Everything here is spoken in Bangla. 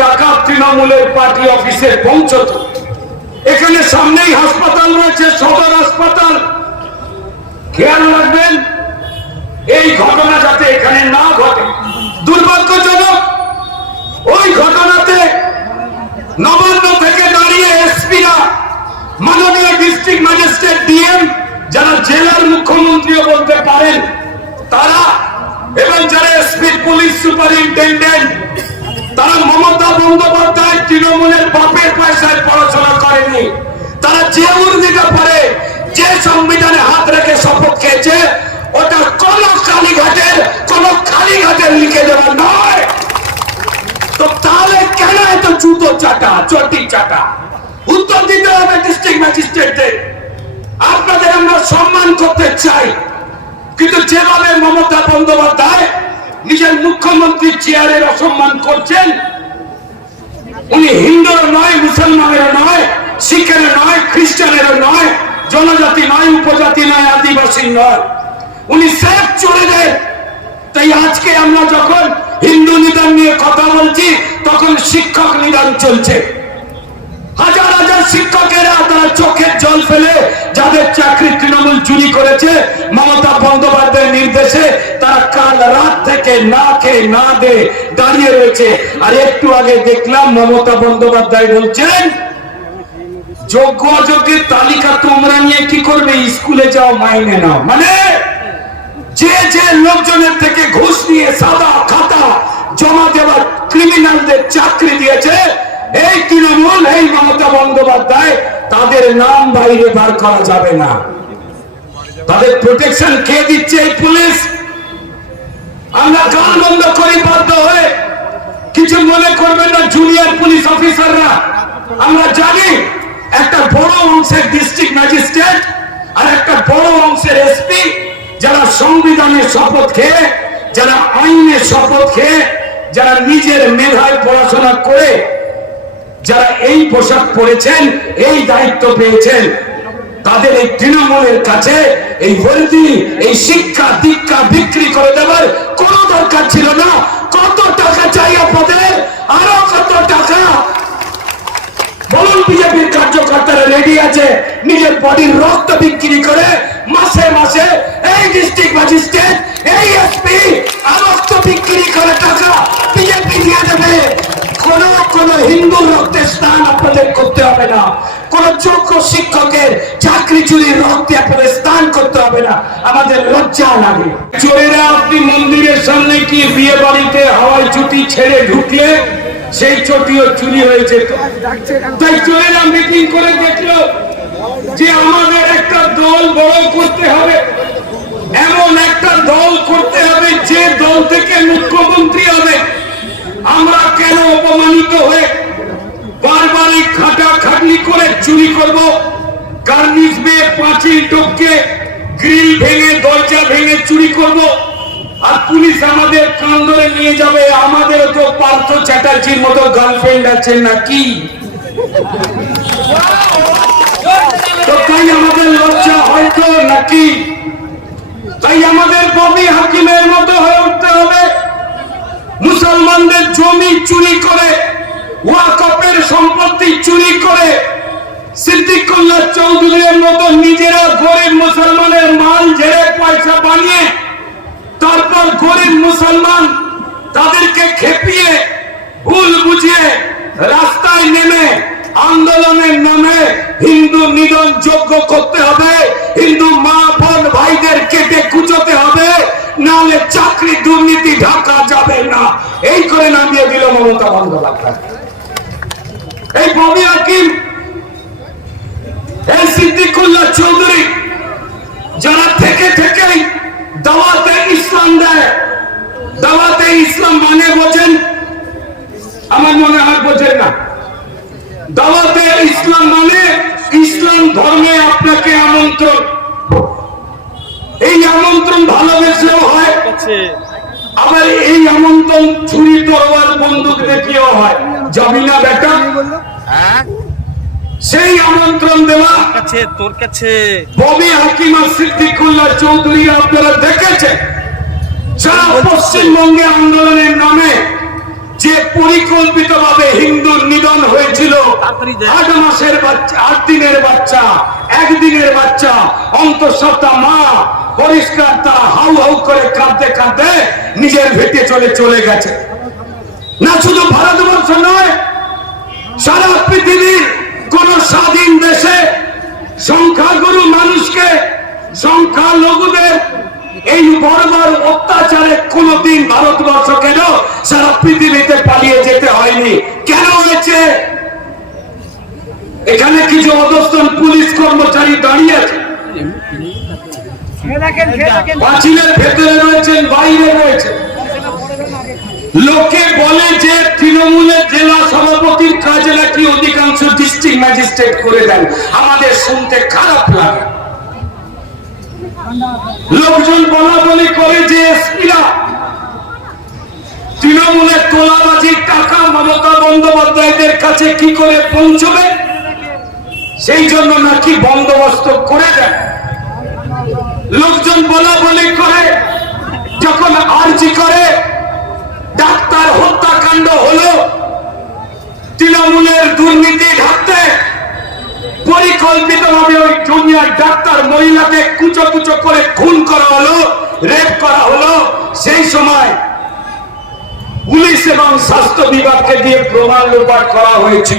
টাকা তৃণমূলের পার্টি অফিসে পৌঁছত। এখানে সামনেই হাসপাতাল রয়েছে, সদর হাসপাতাল। খেয়াল রাখবেন এই ঘটনা যাতে এখানে না ঘটে। দুর্ভাগ্যজনক ওই ঘটনাতে নবান্ন থেকে দাঁড়িয়ে এসপিরা, মাননীয় ডিস্ট্রিক্ট ম্যাজিস্ট্রেট, ডিএম, যারা জেলার মুখ্যমন্ত্রীও বলতে পারেন তারা, এবং যারা এসপি পুলিশ সুপারিনটেন্ডেন্ট, তারা মমতা বন্দ্যোপাধ্যায় তৃণমূলের বাপের পয়সায় পড়াশোনা করেনি। তারা যে উর্দিটা পারে, যে সংবিধানে হাত রেখে শপথ খেয়েছে, ওটা কোন কালীঘাটের লিখে দেওয়া নয়। তো তাহলে কেন এত জুতো চাটা, চটি চাটা? উত্তর দিতে হবে ডিস্ট্রিক্ট ম্যাজিস্ট্রেটদের। আপনাদের আমরা সম্মান করতে চাই, কিন্তু যেভাবে মমতা বন্দ্যোপাধ্যায় নিজের মুখ্যমন্ত্রী চেয়ারের অসম্মান করছেন, উনি হিন্দুরও নয়, মুসলমানেরও নয়, শিখেরও নয়, খ্রিস্টানেরও নয়, জনজাতি নয়, উপজাতি নয়, আদিবাসী নয়, উনি সেফ চলে দেন। তাই আজকে আমরা যখন হিন্দু নিধন নিয়ে কথা বলছি, তখন শিক্ষক নিধন চলছে। হাজার হাজার শিক্ষকেরা তারা চোখের জল ফেলে, যাদের চাকরি তৃণমূল চুরি করেছে, মমতা বন্দ্যোপাধ্যায়ের নির্দেশে তারা কাল রাত থেকে না খেয়ে না দে দাঁড়িয়ে রয়েছে। আর একটু আগে দেখলাম মমতা বন্দ্যোপাধ্যায় বলছেন, যোগ্য অযোগ্যের তালিকা তোমরা নিয়ে কি করবে, স্কুলে যাও, মাইনে নাও। মানে যে যে লোকজনের থেকে ঘুষ নিয়ে সাদা খাতা জমা দেওয়ার ক্রিমিনালদের চাকরি দিয়েছে এই তৃণমূল, এই মমতা বন্দ্যোপাধ্যায়, তাদের নাম বাইরে বার করা যাবে না। তাদের প্রোটেকশন কে দিচ্ছে? এই পুলিশ। আমরা গান বন্ধ করি বাধ্য হয়ে, কিছু মনে করবেন না জুনিয়র পুলিশ অফিসাররা। আমরা জানি একটা বড় অংশের ডিস্ট্রিক্ট ম্যাজিস্ট্রেট আর একটা বড় অংশের এসপি, যারা সংবিধানের শপথ খেয়ে, যারা আইনের শপথ খেয়ে, যারা নিজের মেধায় পড়াশোনা করে, যারা এই পোশাক পরেছেন, এই দায়িত্ব পেয়েছেন, তাদের এই তৃণমূলের কাছে এই বর্দি, এই শিক্ষা দীক্ষা বিক্রি করে দেওয়ার কোন দরকার ছিল না। কত টাকা চাই আপনাদের? আরো কত টাকা? বলুন, বিজেপির কার্যকর্তারা রেডি আছে নিজের বডির রক্ত বিক্রি করে মাসে মাসে এই ডিস্ট্রিক্ট ম্যাজিস্ট্রেট, এই এসপি রক্ত বিক্রি করে টাকা বিজেপি দিয়ে দেবে। কোন হিন্দুর রক্তে স্নান আপনাদের করতে হবে না, কোন যোগ্য শিক্ষকের চাকরি চুরির রক্তে আপনাদের স্নান করতে হবে না। আমাদের লজ্জা লাগে। চোরেরা আপনি মন্দিরের সামনে কি বিয়ে বাড়িতে হাওয়াই চুটি ছেড়ে ঢুকলে সেই চটিও চুরি হয়েছে। তাই চোরেরা মিটিং করে দেখলো যে আমাদের একটা দল বড় করতে হবে, এমন একটা দল করতে হবে যে দল থেকে মুখ্যমন্ত্রী হবে। আমরা কেন অপমানিত হয়ে বারবারই খাটাখাটনি করে চুরি করব? কার্নিশ বেয়ে পাঁচিল টপকে গ্রিল ভেঙে দরজা ভেঙে চুরি করব? আর পুলিশ আমাদের কান ধরে নিয়ে যাবে। আমাদেরও তো পার্থ চ্যাটার্জির মতো গার্লফ্রেন্ড আছে নাকি? তো তাই আমাদের লজ্জা হয়তো নাকি? তাই আমাদের ববি হাকিমের মতো হয়ে উঠতে হবে। মুসলমানদের জমি চুরি করে, ওয়াকফের সম্পত্তি চুরি করে, সিদ্দিকুল্লাহ চৌধুরীর মতো নিজেরা গরিব মুসলমানের মাল ঝেড়ে পয়সা বানিয়ে, তারপর গরিব মুসলমান তাদেরকে খেপিয়ে ভুল বুঝিয়ে রাস্তায় নেমে আন্দোলনের নামে হিন্দু নিধন যোগ্য করতে হবে, হিন্দু মা বোন ভাইদের কেটে কুচোতে হবে, নাহলে চাকরি দুর্নীতি ঢাকা যাবে না। এই করে নামিয়ে দিল মমতা বন্দ্যোপাধ্যায়। এই ববি হাকিম, এই সিদ্দিকুল্লাহ চৌধুরী, যারা থেকে থেকেই দাওয়াতে ইসলাম দেয়। দাওয়াতে ইসলাম মানে বোঝেন? আমার মনে হয় বোঝেন না। দাওয়াতে ইসলাম মানে ইসলাম ধর্মে আপনাকে আমন্ত্রণ। এই আমন্ত্রণ ভালোবেসেও হয়, আবার এই আমন্ত্রণ ছুরি তরোয়ার বন্দুক দেখিয়েও হয়। যাবি না বেটা? সেই আমন্ত্রণ দেওয়া তোর কাছে ববি হাকিম আর সিদ্দিকুল্লাহ চৌধুরী আপনারা দেখেছেন। সারা পশ্চিমবঙ্গে আন্দোলনের নামে যে পরিকল্পিতভাবে হিন্দুর নিধন হয়েছিল, 8 মাসের বাচ্চা, 8 দিনের বাচ্চা, 1 দিনের বাচ্চা, অন্তঃসত্ত্বা মা পরিষ্কার তা হাউ হাউ করে কাঁদতে কাঁদতে নিজের ভেটে চলে গেছে। না শুধু ভারতবর্ষ নয়, সারা পৃথিবীর কোন স্বাধীন দেশে সংখ্যাগুরু মানুষকে সংখ্যালঘুদের এই বর্বর অত্যাচারে কোনদিন ভারতবর্ষ কেন সারা পৃথিবীতে পালিয়ে যেতে হয়নি। কেন হয়েছে? এখানে কিছু অধস্তন পুলিশ কর্মচারী দাঁড়িয়ে আছে, পাঁচিলের ভেতরে রয়েছেন, বাইরে রয়েছেন। লোকে বলে যে তৃণমূলের জেলা সভাপতির কাজ নাকি অধিকাংশ ডিস্ট্রিক্ট ম্যাজিস্ট্রেট করে দেন। আমাদের শুনতে খারাপ লাগে। লোকজন বলা বলি করে যে এসপিরা তৃণমূলের তোলাবাজির টাকা মমতা বন্দ্যোপাধ্যায়দের কাছে কি করে পৌঁছবে, সেই জন্য নাকি বন্দোবস্ত করে দেন। লোকজন বলা বলি করে যখন আর্জি করে ডাক্তার হত্যাকাণ্ড হলো, তৃণমূলের দুর্নীতি ঢাকতে পরিকল্পিতভাবে ওই জুনিয়র ডাক্তার মহিলাকে কুচো কুচো করে খুন করা হলো, রেপ করা হলো। সেই সময় পুলিশ এবং স্বাস্থ্য বিভাগকে দিয়ে প্রমাণ লোপাট করা হয়েছে।